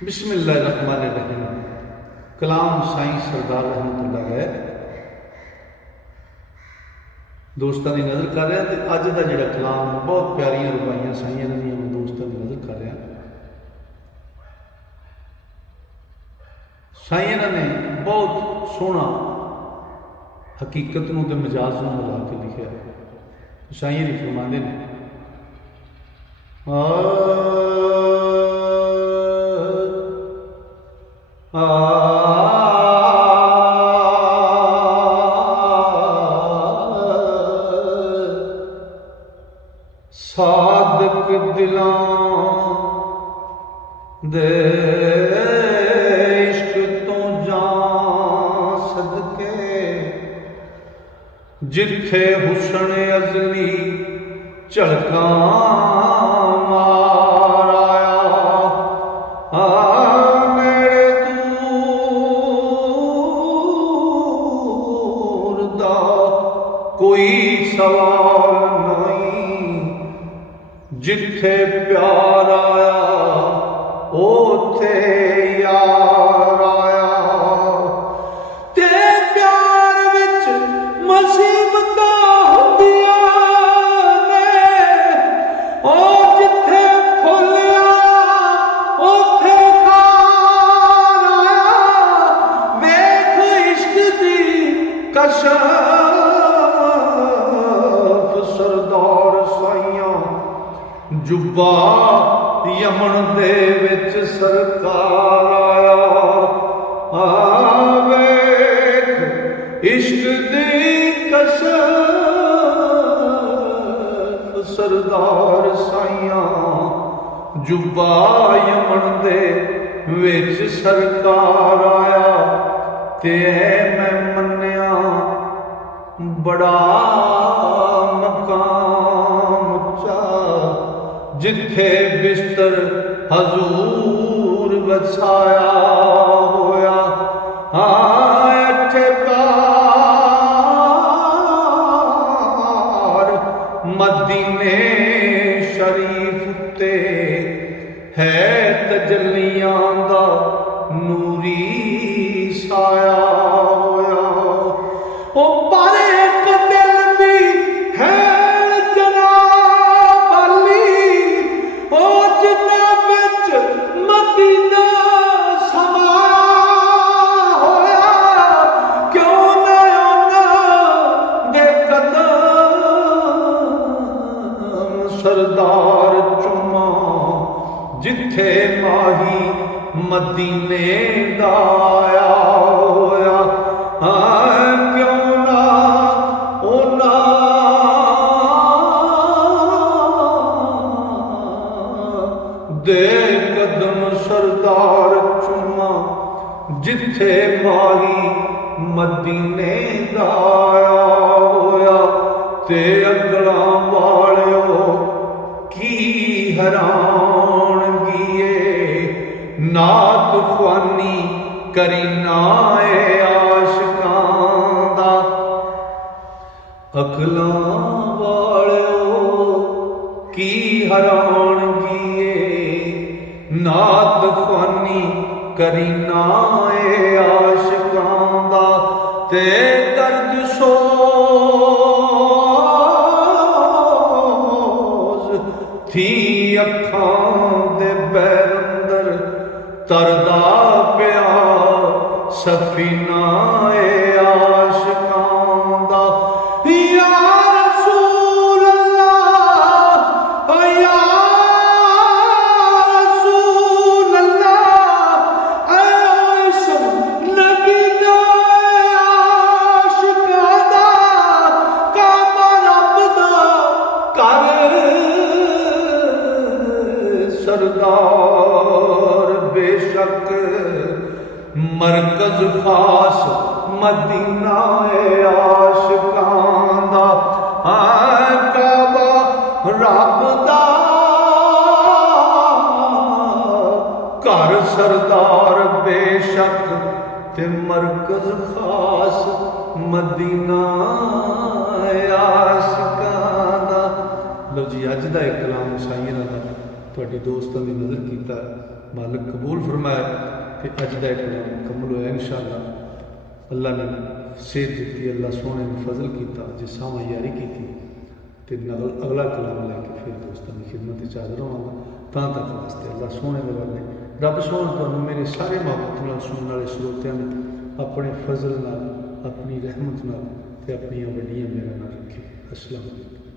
बिस्मिल्लाहिर्रहमानिर्रहीम। कलाम साईं सरदार रहमतुल्लाह अलैह दोस्तों की नज़र कर रहा। तो अज का जोड़ा कलाम बहुत प्यारियां रुबाइयां साईं दी मैं दोस्तों की नज़र कर रहा। साईं ने बहुत सोहना हकीकत नूं ते मजाज नूं मिला के लिखा। साईं जी फरमाते हैं सादक दिलां दे इश्क तो जां सदके जिथे हुस्न अज़ली झलकां मार आया मेरे दूर दा कोई सवाल नहीं। जिथे प्यार आया ओथे यार आया। ते प्यार विच मुसीबतां हुंदियां ने ओ जिथे फुल आया ओथे खार आया। वेख इश्क दी कशफ सरदार साईयां जुब्बा यमन दे विच सरकार आया। वेख इश्क दी कशफ सरदार साईयां जुब्बा यमन दे विच सरकार आया। ते मैं मन्निया बड़ा मकाम चा जिथे बिस्तर हजूर वसाया होया। इत्थे प्यार मदीने शरीफ ते है तजलियां दा नूरी साया होया। ओ पर एक दिल भी है सरदार चुम्मा जिथे माही मदीने दा आया होया। क्यों ना ओना दे कदम सरदार चुम्मा जिथे माही मदीने दा आया होया। ते अगला वालियो की हैरान गिए नात ख्वानी करीना आशिकां दा। अगला वालियो की हैरान गिए नात ख्वानी करीना आशिकां दा। ते दर्द सो थी अखां दे बैर अंदर तरदा पिया सफीना आशिकां दा। या रसूल अल्लाह या रसूल अल्लाह नबी दा आशिकां दा काबा रब दा कर सरदार बेशक मरकज खास मदीना आशिकां दा। काबा रब दा घर सरदार बेशक ते मरकज खास मदीना आशिकां दा। लो जी अज दा एक कलाम साईं दा ਤੁਹਾਡੇ ਦੋਸਤਾਂ ਦੀ ਨਜ਼ਰ ਕੀਤਾ, मालिक कबूल फरमाए। तो अज का एक मुकम्मल होया इंशाअल्लाह। अल्लाह ने सेहत दी, अल्लाह सोने ने फजल किया, जो सावा यारी की तो अगला कलाम लैके फिर दोस्तों की खिदमत हाजिर होवांगा। तां तक वास्ते अल्लाह सोने के वाले रब सोना तुहानूं मेरे सारे मोहब्बत नाल सुनने वाले श्रोतियां ने अपने फजल नाल, अपनी रहमत नाल ते अपनी वड्डियां मेहरां नाल रखे। अस्सलाम वालेकुम।